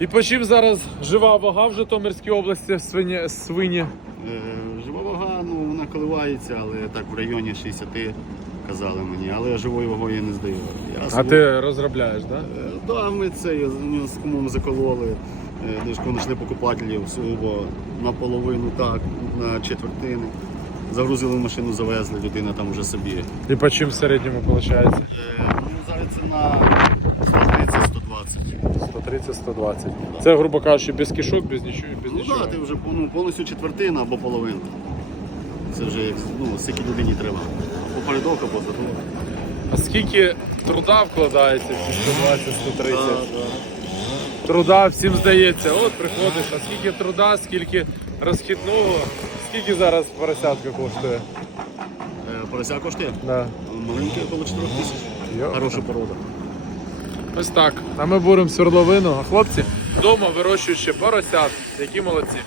І по чим зараз жива вага в Житомирській області свині? свині? Е, Жива вага, ну вона коливається, але так в районі 60 казали мені, але живою вагою я не здаю. Я А собі- ти розробляєш, так? Да? Е, Да, ми це ну, з кумом закололи. Е, Дишко знайшли покупателів сугубо наполовину так, на четвертини. Загрузили в машину, завезли, людина там вже собі. І по чим в середньому виходить? Е, Ну, зараз ціна 130-120. 130-120. Це, грубо кажучи, без кишок, без нічого, без Ну нічого. так, ти вже ну, повністю четвертина або половина. Це вже як ну, скільки людині треба. Попередок або задок. А скільки труда вкладається в ці 120-130? Да, да. Труда всім здається, от приходиш, а скільки труда, скільки розхідного, скільки зараз поросятка коштує? Е, Порося коштує? Да. Маленький около 4 тисяч. Йо. Хороша порода. Ось так. А ми буримо свердловину, а хлопці вдома вирощують ще поросят, які молодці.